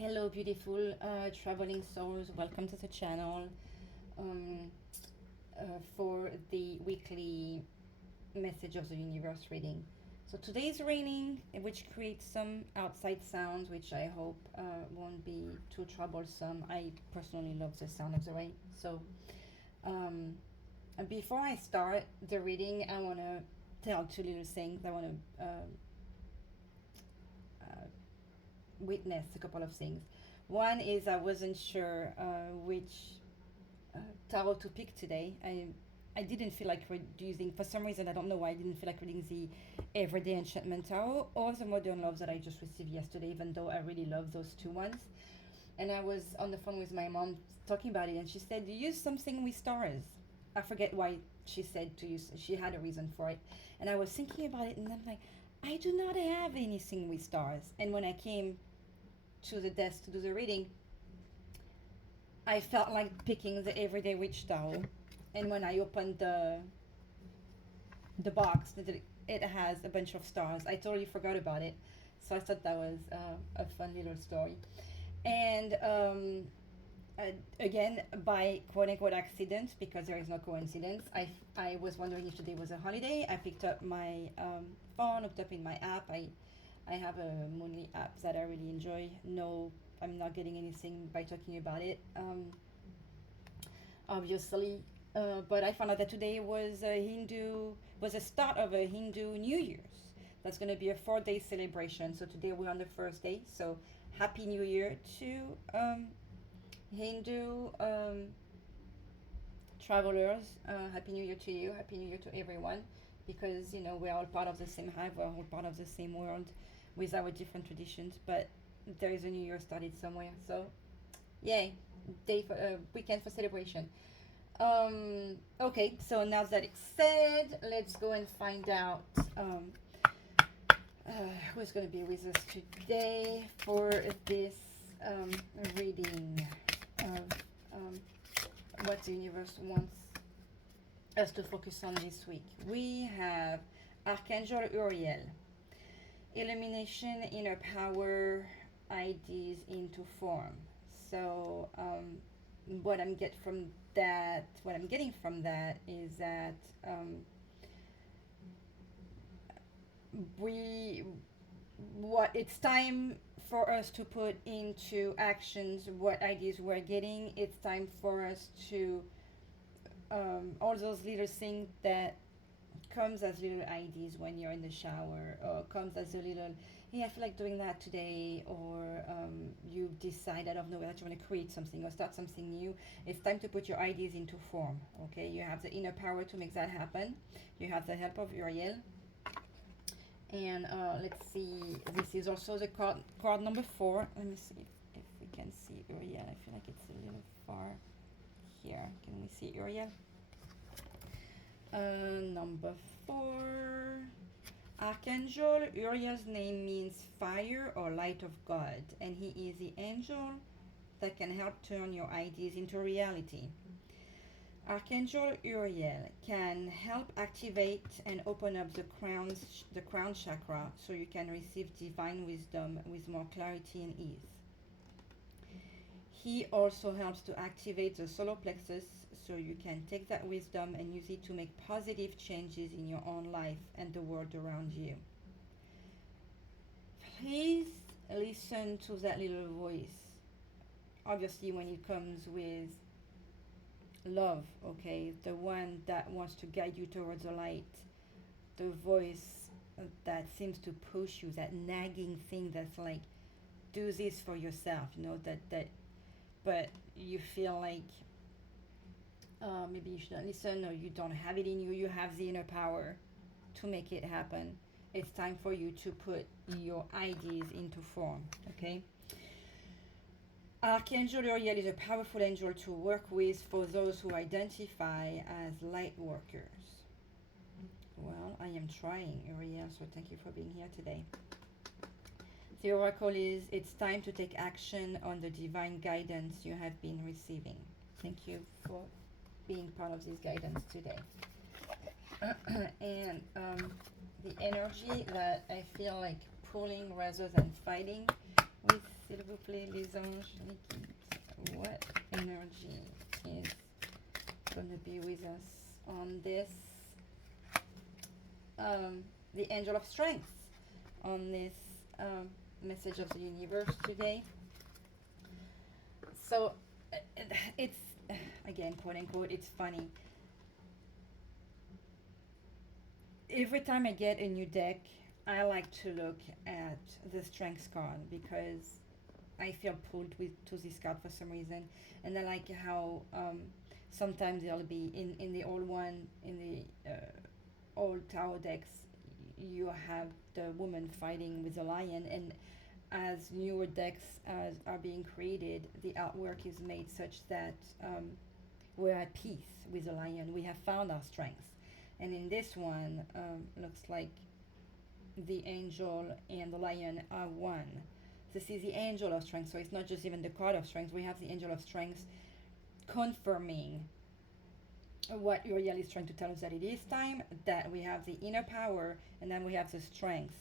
Hello, beautiful traveling souls. Welcome to the channel um, for the weekly message of the universe reading. So today is raining, which creates some outside sounds, which I hope won't be too troublesome. I personally love the sound of the rain. So um, and before I start the reading, I want to tell two little things. I want to witness a couple of things. One is I wasn't sure which tarot to pick today. I didn't feel like using, for some reason, I don't know why, I didn't feel like reading the Everyday Enchantment Tarot or the Modern Love that I just received yesterday, even though I really love those two ones. And I was on the phone with my mom talking about it, and she said, use something with stars. I forget why she said to use, she had a reason for it. And I was thinking about it, and I'm like, I do not have anything with stars. And when I came to the desk to do the reading, I felt like picking the Everyday Witch Tarot. And when I opened the box, it has a bunch of stars. I totally forgot about it, so I thought that was a fun little story. And again, by quote unquote accident, because there is no coincidence, I was wondering if today was a holiday. I picked up my phone, looked up in my app. I have a Moonly app that I really enjoy. No, I'm not getting anything by talking about it, obviously. But I found out that today was a start of a Hindu New Year's. That's going to be a 4-day celebration. So today we're on the first day. So Happy New Year to Hindu travelers. Happy New Year to you. Happy New Year to everyone. Because we're all part of the same hive. We're all part of the same world, with our different traditions. But there is a New Year started somewhere. So, yay! Day for weekend for celebration. Okay, so now that it's said, let's go and find out who's going to be with us today for this reading of what the universe wants us to focus on this week. We have Archangel Uriel, illumination, inner power, ideas into form. So, what I'm getting from that is that it's time for us to put into actions what ideas we're getting. It's time for us to all those little things that comes as little ideas when you're in the shower, or comes as a little, hey, I feel like doing that today, or you decide out of nowhere that you want to create something or start something new. It's time to put your ideas into form. Okay, you have the inner power to make that happen. You have the help of Uriel. And let's see, this is also the card number 4. Let me see if we can see Uriel. I feel like it's a little far here. Can we see Uriel? Number 4. Archangel Uriel's name means fire or light of God, and he is the angel that can help turn your ideas into reality. Archangel Uriel can help activate and open up the crown chakra, so you can receive divine wisdom with more clarity and ease. He also helps to activate the solar plexus, so you can take that wisdom and use it to make positive changes in your own life and the world around you. Please listen to that little voice. Obviously, when it comes with love, okay, the one that wants to guide you towards the light, the voice that seems to push you, that nagging thing that's like, do this for yourself, but you feel like maybe you shouldn't listen, or you don't have it in you. You have the inner power to make it happen. It's time for you to put your ideas into form. Okay. Archangel Uriel is a powerful angel to work with for those who identify as light workers. Well, I am trying, Uriel, so thank you for being here today. The oracle is, it's time to take action on the divine guidance you have been receiving. Thank you for being part of this guidance today. And the energy that I feel like pulling rather than fighting with s'il vous plaît, les anges, l'équipe. What energy is going to be with us on this, the angel of strength, on this message of the universe today? So it's, again, quote unquote, it's funny. Every time I get a new deck, I like to look at the strength card because I feel pulled to this card for some reason, and I like how sometimes they'll be in the old one, in the old tower decks. You have the woman fighting with the lion, and as newer decks are being created, the artwork is made such that we're at peace with the lion. We have found our strengths, and in this one, looks like the angel and the lion are one. This is the angel of strength, so it's not just even the card of strength. We have the angel of strength confirming what Uriel is trying to tell us, that it is time, that we have the inner power, and then we have the strength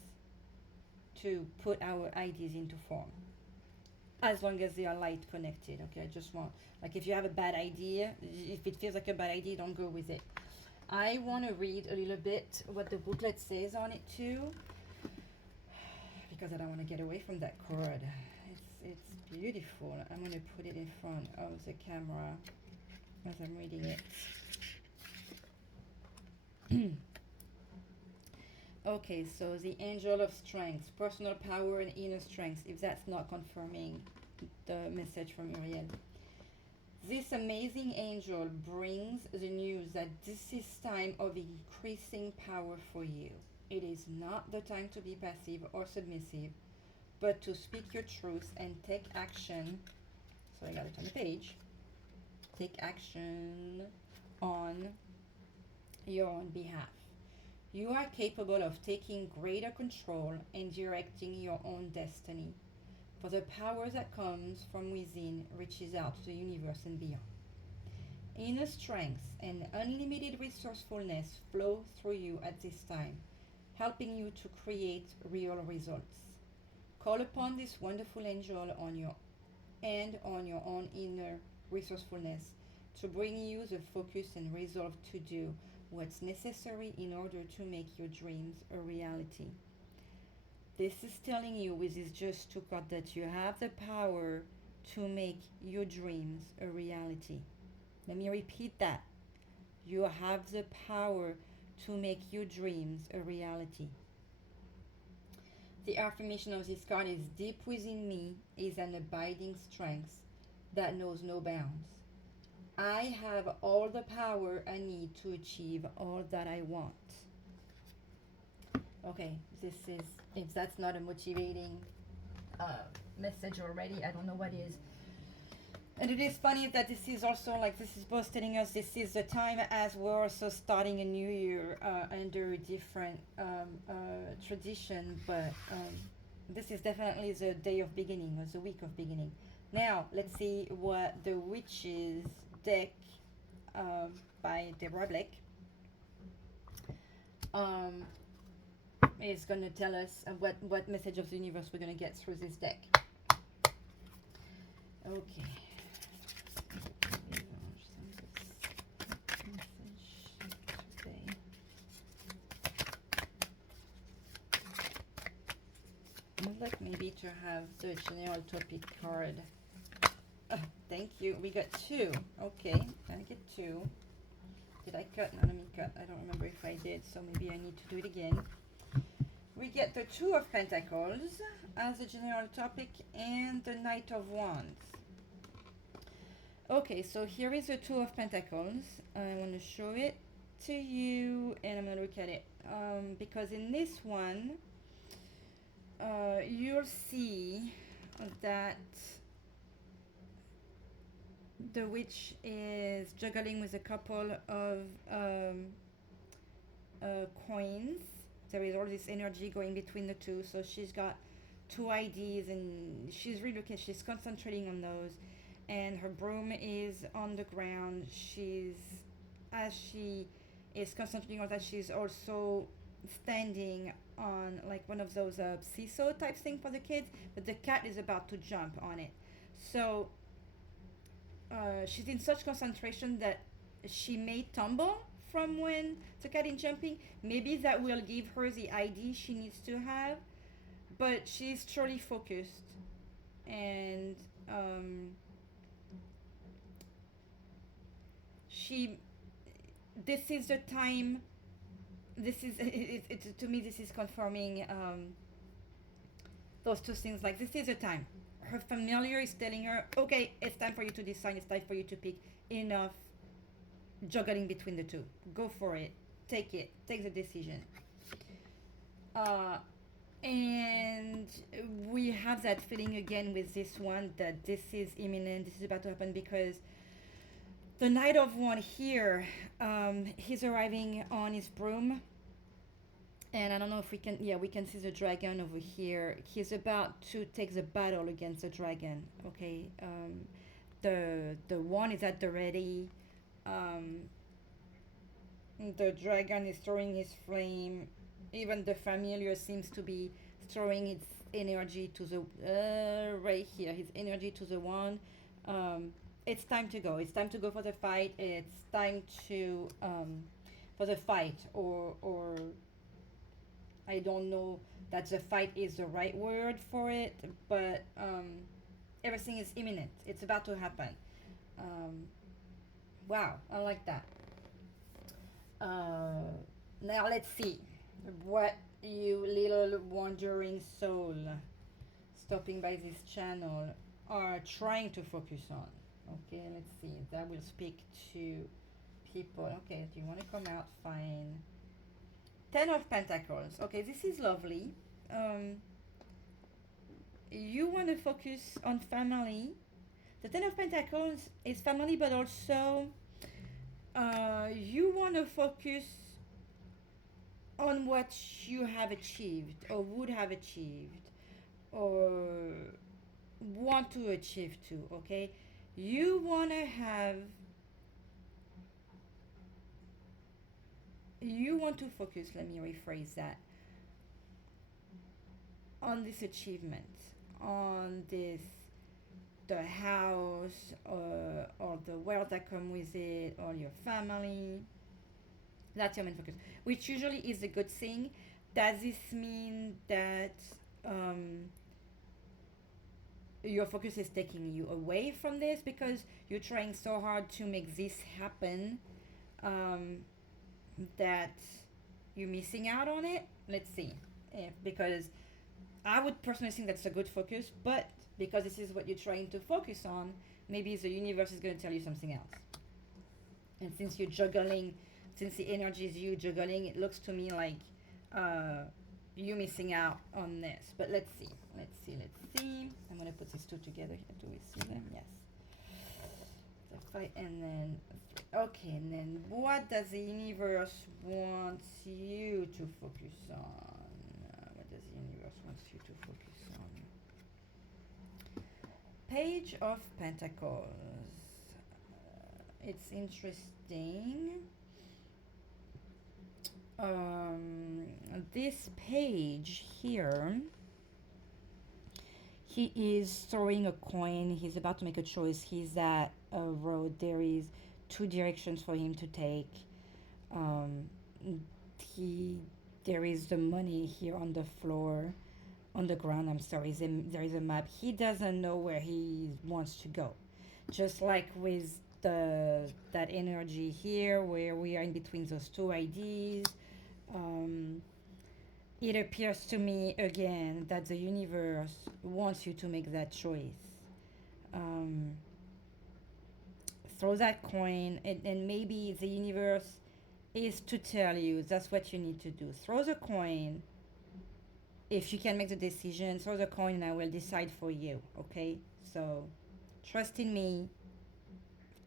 to put our ideas into form, as long as they are light connected. Okay, I just want, like, if you have a bad idea, if it feels like a bad idea, don't go with it. I want to read a little bit what the booklet says on it too, because I don't want to get away from that card. It's beautiful. I'm going to put it in front of the camera as I'm reading it. Okay, so the angel of strength, personal power and inner strength, if that's not confirming the message from Uriel. This amazing angel brings the news that this is time of increasing power for you. It is not the time to be passive or submissive, but to speak your truth and take action. So I got it on the page. Take action on your own behalf. You are capable of taking greater control and directing your own destiny, for the power that comes from within reaches out to the universe and beyond. Inner strength and unlimited resourcefulness flow through you at this time, helping you to create real results. Call upon this wonderful angel on your own inner resourcefulness to bring you the focus and resolve to do what's necessary in order to make your dreams a reality. This is telling you with this just two cards that you have the power to make your dreams a reality. Let me repeat that. You have the power to make your dreams a reality. The affirmation of this card is, deep within me is an abiding strength that knows no bounds. I have all the power I need to achieve all that I want. Okay, this is, if that's not a motivating message already, I don't know what is. And it is funny that this is also, like, this is both telling us this is the time as we're also starting a new year under a different tradition, but this is definitely the day of beginning, or the week of beginning. Now, let's see what the Witches deck by Deborak is going to tell us what message of the universe we're going to get through this deck. Okay. I'd like maybe to have the general topic card. Oh, thank you. We got two. Okay, I get two. Did I cut? No, let me cut. I don't remember if I did, so maybe I need to do it again. We get the Two of Pentacles as a general topic and the Knight of Wands. Okay, so here is the Two of Pentacles. I want to show it to you, and I'm going to look at it. Because in this one, you'll see that the witch is juggling with a couple of coins. There is all this energy going between the two, so she's got two ideas and she's really looking, she's concentrating on those, and her broom is on the ground. As she is concentrating on that, she's also standing on like one of those seesaw type thing for the kids, but the cat is about to jump on it. So she's in such concentration that she may tumble from when the cat is jumping. Maybe that will give her the ID she needs to have, but she's truly focused. And she this is the time. This is to me this is confirming those two things. Like, this is the time her familiar is telling her, okay, it's time for you to decide, it's time for you to pick. Enough juggling between the two, go for it, take the decision. uh, and we have that feeling again with this one, that this is imminent, this is about to happen, because the Knight of One here, he's arriving on his broom, and I don't know if we can, yeah, we can see the dragon over here. He's about to take the battle against the dragon. Okay, the one is at the ready. Um, the dragon is throwing his flame. Even the familiar seems to be throwing its energy to the right here. His energy to the one. It's time to go. It's time to go for the fight. It's time to for the fight, or I don't know that the fight is the right word for it, but everything is imminent. It's about to happen. Um, wow, I like that. Uh, Now let's see what you little wandering soul stopping by this channel are trying to focus on. Okay, let's see. That will speak to people. Okay, do you want to come out? Fine. Ten of Pentacles. Okay, this is lovely. Um, you want to focus on family. The Ten of Pentacles is family, but also you want to focus on what you have achieved, or would have achieved, or want to achieve too. Okay, you want to have, you want to focus, let me rephrase that, on this achievement, on this, the house, or the wealth that come with it, or your family. That's your main focus, which usually is a good thing. Does this mean that your focus is taking you away from this because you're trying so hard to make this happen, that you're missing out on it? Let's see. Because I would personally think that's a good focus, but because this is what you're trying to focus on, maybe the universe is going to tell you something else. And since you're juggling, since the energy is you juggling, it looks to me like you missing out on this. But let's see. I'm going to put these two together here. Do we see them? Yes. The fight, and then three. Okay, and then what does the universe want you to focus on? What does the universe want you to focus on? Page of Pentacles. It's interesting. This page here, he is throwing a coin. He's about to make a choice. He's at a road. There is two directions for him to take. Um, there is the money here on the floor, on the ground. I'm sorry. There is a map. He doesn't know where he wants to go. Just like with that energy here, where we are in between those two ideas. It appears to me again that the universe wants you to make that choice. Throw that coin, and maybe the universe is to tell you that's what you need to do. Throw the coin. If you can make the decision, throw the coin and I will decide for you. Okay? So trust in me.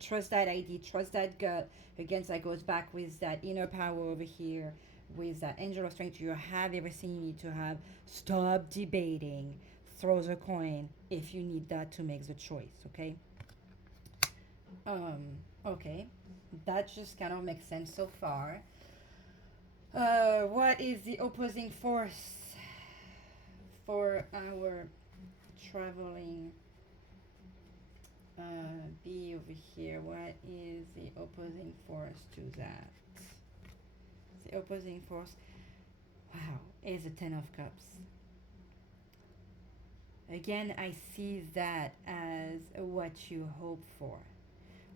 Trust that idea, trust that gut. Again, that goes back with that inner power over here, with that angel of strength. You have everything you need to have. Stop debating. Throw the coin if you need that to make the choice, okay? Okay. That just kind of makes sense so far. What is the opposing force for our traveling bee over here? What is the opposing force to that? The opposing force, wow, is a Ten of Cups. Again, I see that as what you hope for.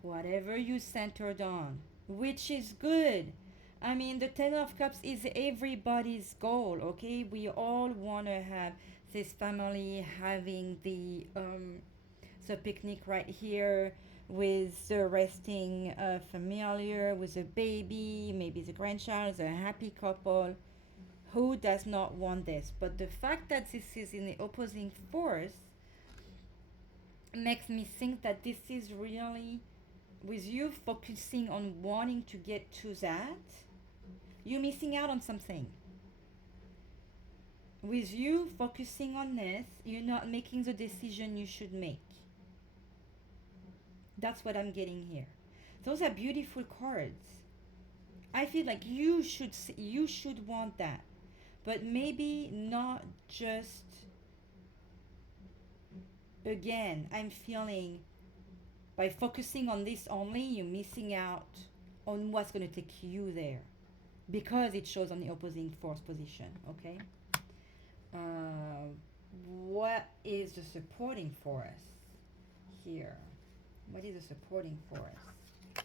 Whatever you centered on, which is good. I mean, the Ten of Cups is everybody's goal, okay? We all want to have this family having the picnic right here with the resting familiar, with a baby, maybe the grandchild, a happy couple. Who does not want this? But the fact that this is in the opposing force makes me think that this is really, with you focusing on wanting to get to that, you're missing out on something. With you focusing on this, you're not making the decision you should make. That's what I'm getting here. Those are beautiful cards. I feel like you should want that, but maybe not just. Again, I'm feeling by focusing on this only, you're missing out on what's going to take you there because it shows on the opposing force position. Okay. Uh, what is the supporting force here? What is the supporting force?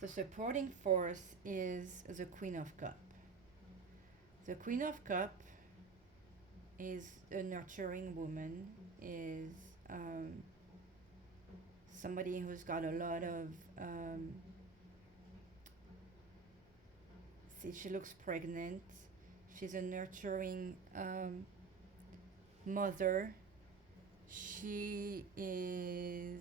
The supporting force is the Queen of Cup. The Queen of Cup is a nurturing woman, is somebody who's got a lot of see, she looks pregnant. She's a nurturing mother. She is.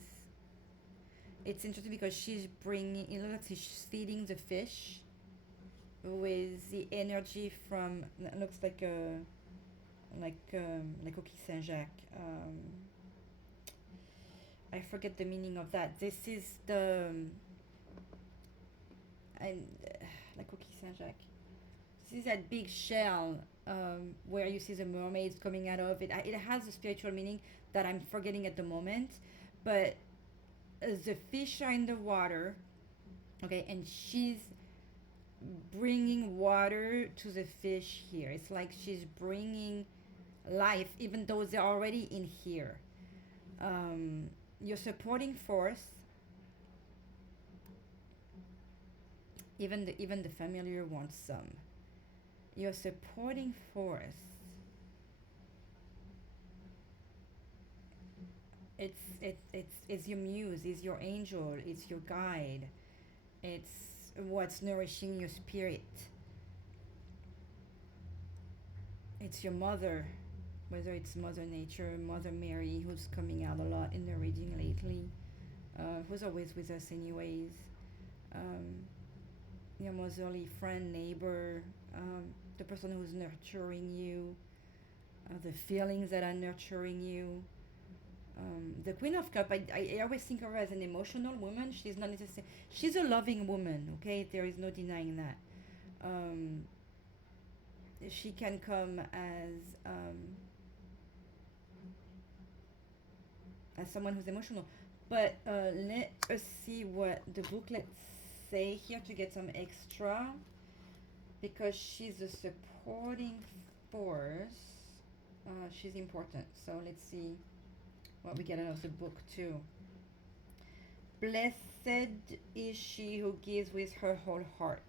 It's interesting because she's bringing. You know, she's feeding the fish with the energy from. It looks like a like Coquille Saint Jacques. I forget the meaning of that. This is the and like Coquille Saint Jacques. This is that big shell where you see the mermaids coming out of it. It has a spiritual meaning that I'm forgetting at the moment, but the fish are in the water, okay, and she's bringing water to the fish here. It's like she's bringing life, even though they're already in here. Your supporting force, even the familiar wants some. Your supporting force, it's your muse, it's your angel, it's your guide, it's what's nourishing your spirit. It's your mother, whether it's Mother Nature, Mother Mary, who's coming out a lot in the reading lately, who's always with us anyways. Um, your motherly friend, neighbor, the person who's nurturing you, the feelings that are nurturing you. The Queen of Cup, I always think of her as an emotional woman. She's not necessarily, she's a loving woman, okay? There is no denying that. Um, she can come as someone who's emotional. But let us see what the booklets say here to get some extra, because she's a supporting force. She's important. So let's see what we get out of the book too. Blessed is she who gives with her whole heart.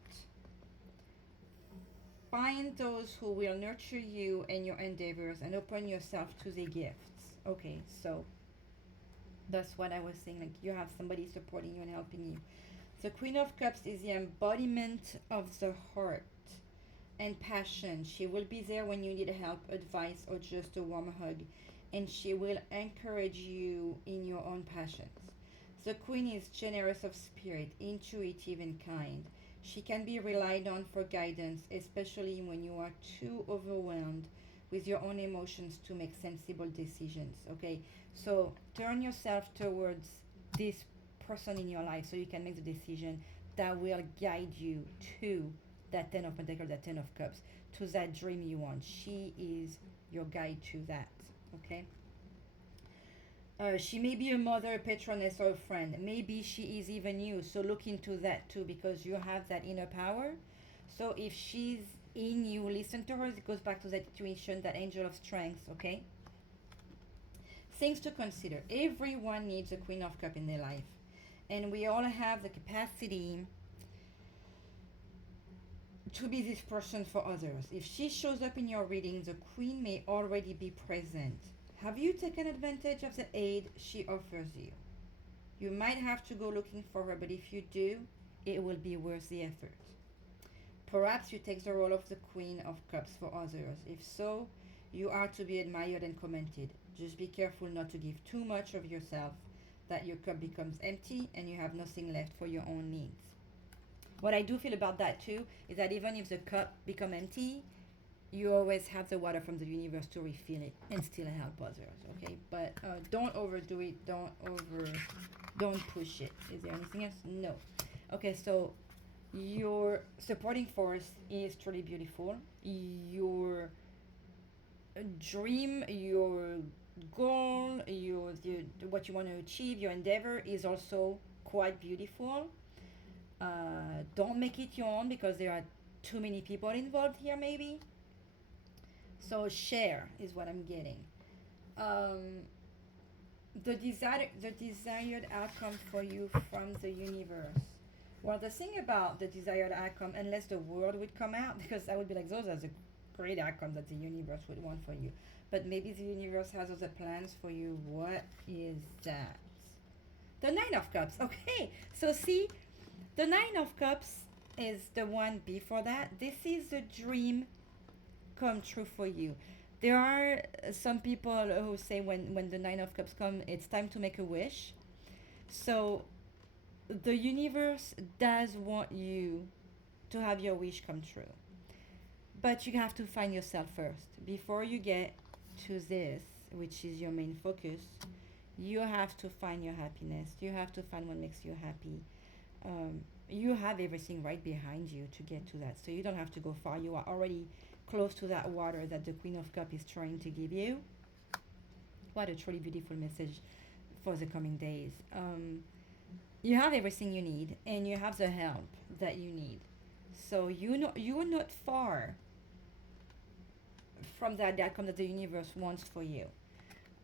Find those who will nurture you and your endeavors and open yourself to the gifts. Okay, so that's what I was saying. Like, you have somebody supporting you and helping you. The Queen of Cups is the embodiment of the heart and passion. She will be there when you need help, advice, or just a warm hug, and she will encourage you in your own passions. The Queen is generous of spirit, intuitive, and kind. She can be relied on for guidance, especially when you are too overwhelmed with your own emotions to make sensible decisions. Okay, so turn yourself towards this person in your life so you can make the decision that will guide you to that 10 of Pentacles, that 10 of Cups, to that dream you want. She is your guide to that. Okay. She may be a mother, a patroness, or a friend. Maybe she is even you. So look into that too, because you have that inner power. So if she's in you, listen to her. It goes back to that intuition, that angel of strength. Okay. Things to consider. Everyone needs a Queen of Cup in their life, and we all have the capacity to be this person for others. If she shows up in your reading, the Queen may already be present. Have you taken advantage of the aid she offers you? You might have to go looking for her, but if you do, it will be worth the effort. Perhaps you take the role of the Queen of Cups for others. If so, you are to be admired and commended. Just be careful not to give too much of yourself, that your cup becomes empty and you have nothing left for your own needs. What I do feel about that too is that even if the cup become empty, you always have the water from the universe to refill it and still help others. Okay, but don't overdo it. Don't push it. Is there anything else? No. Okay, so your supporting force is truly beautiful. Your dream, your goal, what you want to achieve, your endeavor is also quite beautiful. Don't make it your own because there are too many people involved here, maybe. So share is what I'm getting. The desired outcome for you from the universe. Well, the thing about the desired outcome, unless the word would come out, because I would be like, those are the great outcome that the universe would want for you. But maybe the universe has other plans for you. What is that? The Nine of Cups. Okay, so see, the Nine of Cups is the one before that. This is the dream come true for you. There are some people who say when the Nine of Cups come, it's time to make a wish. So the universe does want you to have your wish come true. But you have to find yourself first. Before you get to this, which is your main focus, you have to find your happiness. You have to find what makes you happy. You have everything right behind you to get to that. So you don't have to go far. You are already close to that water that the Queen of Cups is trying to give you. What a truly beautiful message for the coming days. You have everything you need, and you have the help that you need. So you are not far from that outcome that the universe wants for you.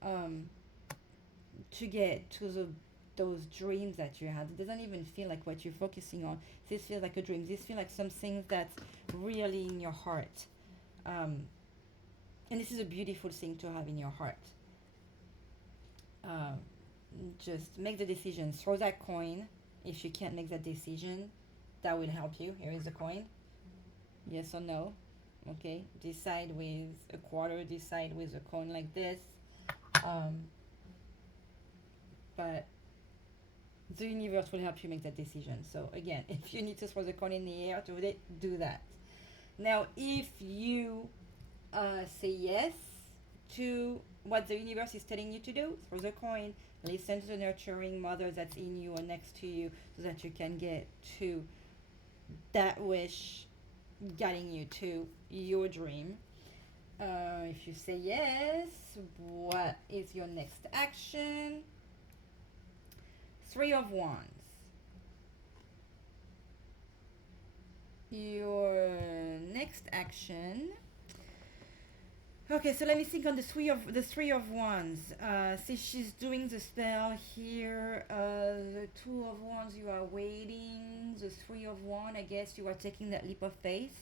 To get to those dreams that you had. It doesn't even feel like what you're focusing on. This feels like a dream. This feels like something that's really in your heart. And this is a beautiful thing to have in your heart. Just make the decision. Throw that coin. If you can't make that decision, that will help you. Here is the coin. Yes or no. Okay. Decide with a quarter. Decide with a coin like this. But the universe will help you make that decision. So again, if you need to throw the coin in the air to it, do that. Now, if you say yes to what the universe is telling you to do, throw the coin, listen to the nurturing mother that's in you or next to you so that you can get to that wish, guiding you to your dream. If you say yes, what is your next action? Three of Wands. Your next action. Okay, so let me think on the three of Wands. See, she's doing the spell here. The Two of Wands, you are waiting. The Three of Wands, I guess you are taking that leap of faith.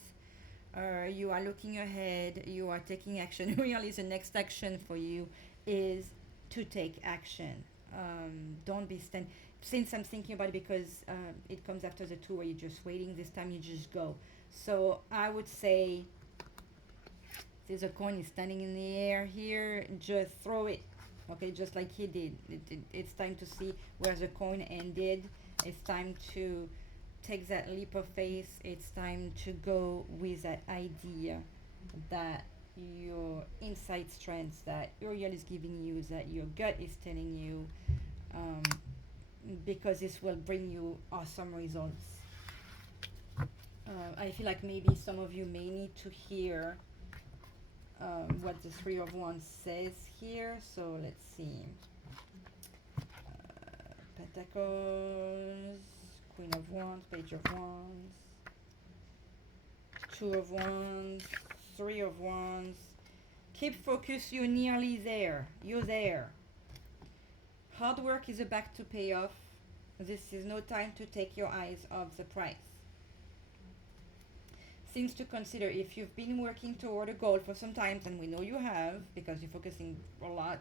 You are looking ahead. You are taking action. Really, the next action for you is to take action. Don't be since I'm thinking about it because it comes after the two where you're just waiting. This time you just go. So I would say there's a coin is standing in the air here. Just throw it. Okay, just like he did. It's time to see where the coin ended. It's time to take that leap of faith. It's time to go with that idea that your inside strength that Uriel is giving you, that your gut is telling you, because this will bring you awesome results. I feel like maybe some of you may need to hear what the Three of Wands says here. So let's see. Pentacles, Queen of Wands, Page of Wands, Two of Wands, Three of Wands. Keep focus, you're nearly there. You're there. Hard work is about to pay off. This is no time to take your eyes off the prize. Things to consider: if you've been working toward a goal for some time, and we know you have because you're focusing a lot,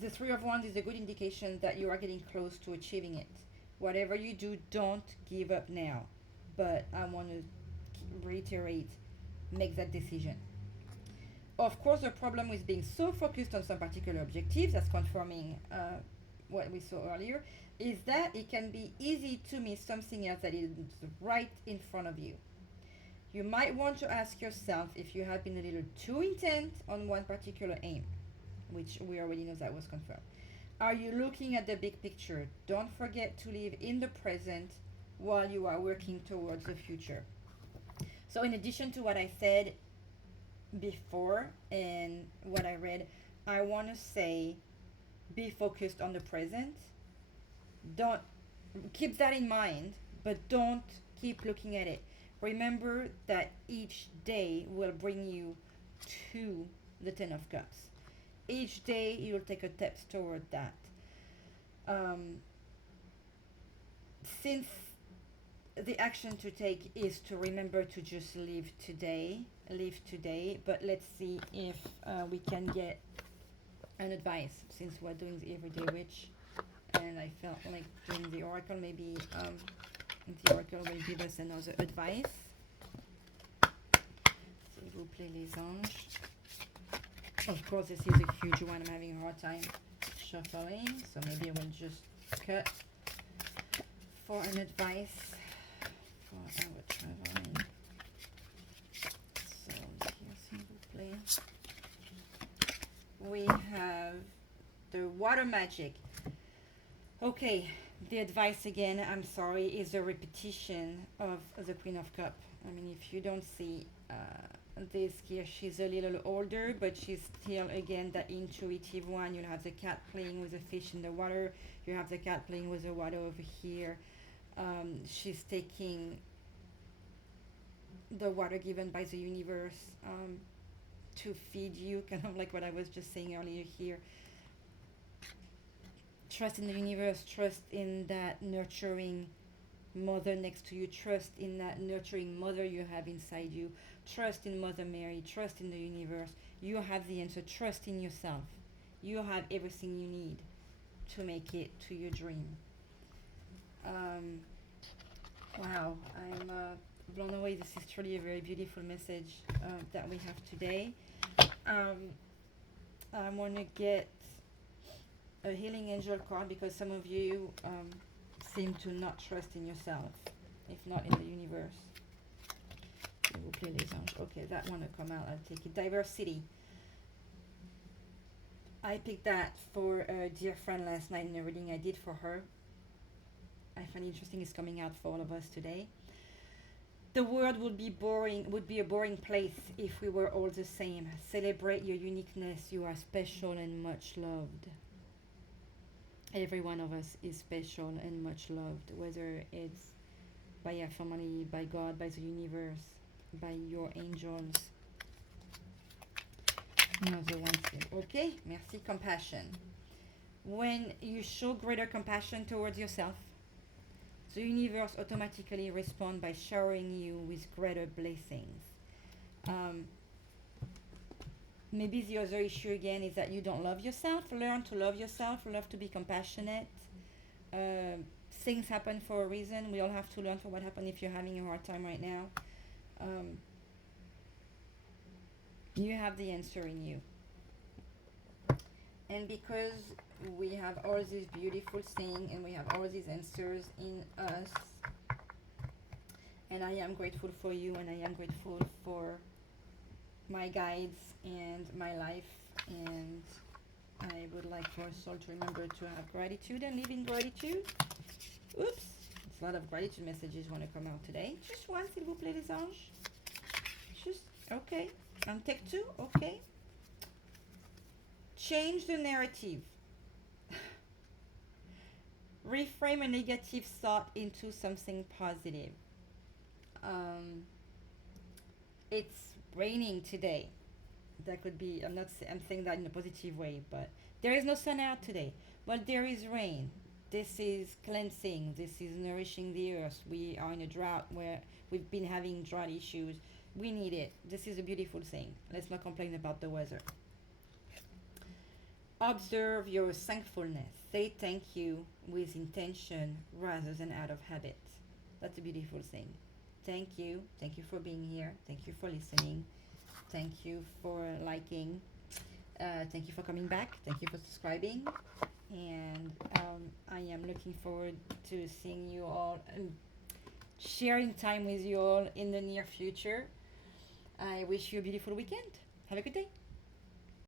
the Three of Wands is a good indication that you are getting close to achieving it. Whatever you do, don't give up now. But I want to reiterate, make that decision. Of course, the problem with being so focused on some particular objectives, as confirming what we saw earlier, is that it can be easy to miss something else that is right in front of you. You might want to ask yourself if you have been a little too intent on one particular aim, which we already know that was confirmed. Are you looking at the big picture? Don't forget to live in the present while you are working towards the future. So in addition to what I said before and what I read, I want to say be focused on the present. Don't keep that in mind, but don't keep looking at it. Remember that each day will bring you to the Ten of Cups. Each day you'll take a step toward that. Since the action to take is to remember to just live today, but let's see if we can get an advice, since we're doing the Everyday Witch and I felt like doing the Oracle. Maybe the Oracle will give us another advice. S'il vous plaît, les anges. Of course, this is a huge one. I'm having a hard time shuffling, so maybe I will just cut for an advice for our traveling. So here, s'il vous plaît, we have the water magic. Okay, the advice again, I'm sorry, is a repetition of the Queen of Cups. I mean, if you don't see this here, she's a little older, but she's still again that intuitive one. You have the cat playing with the fish in the water, you have the cat playing with the water over here. She's taking the water given by the universe to feed you, kind of like what I was just saying earlier here. Trust in the universe, trust in that nurturing mother next to you, trust in that nurturing mother you have inside you, trust in Mother Mary, trust in the universe. You have the answer. Trust in yourself. You have everything you need to make it to your dream. Wow, I'm blown away. This is truly a very beautiful message that we have today. I want to get a healing angel card because some of you seem to not trust in yourself, if not in the universe. Okay, that one will come out. I'll take it. Diversity. I picked that for a dear friend last night in a reading I did for her. I find it interesting it's coming out for all of us today. The world would be a boring place if we were all the same. Celebrate your uniqueness. You are special and much loved. Every one of us is special and much loved, whether it's by your family, by God, by the universe, by your angels. Another one said, okay, merci, compassion. When you show greater compassion towards yourself, the universe automatically responds by showering you with greater blessings. Maybe the other issue again is that you don't love yourself. Learn to love yourself, learn to be compassionate. Things happen for a reason. We all have to learn from what happened if you're having a hard time right now. You have the answer in you. And because we have all these beautiful things and we have all these answers in us, and I am grateful for you, and I am grateful for my guides and my life and I would like for us all to remember to have gratitude and live in gratitude. Oops, it's a lot of gratitude messages want to come out today. Just one, s'il vous plaît, les anges. Just, okay. Take two, okay. Change the narrative. Reframe a negative thought into something positive. Um, it's raining today. That could be, I'm saying that in a positive way, but there is no sun out today. But there is rain. This is cleansing. This is nourishing the earth. We are in a drought where we've been having drought issues. We need it. This is a beautiful thing. Let's not complain about the weather. Observe your thankfulness. Say thank you with intention rather than out of habit. That's a beautiful thing. Thank you. Thank you for being here. Thank you for listening. Thank you for liking. Thank you for coming back. Thank you for subscribing. And I am looking forward to seeing you all and sharing time with you all in the near future. I wish you a beautiful weekend. Have a good day.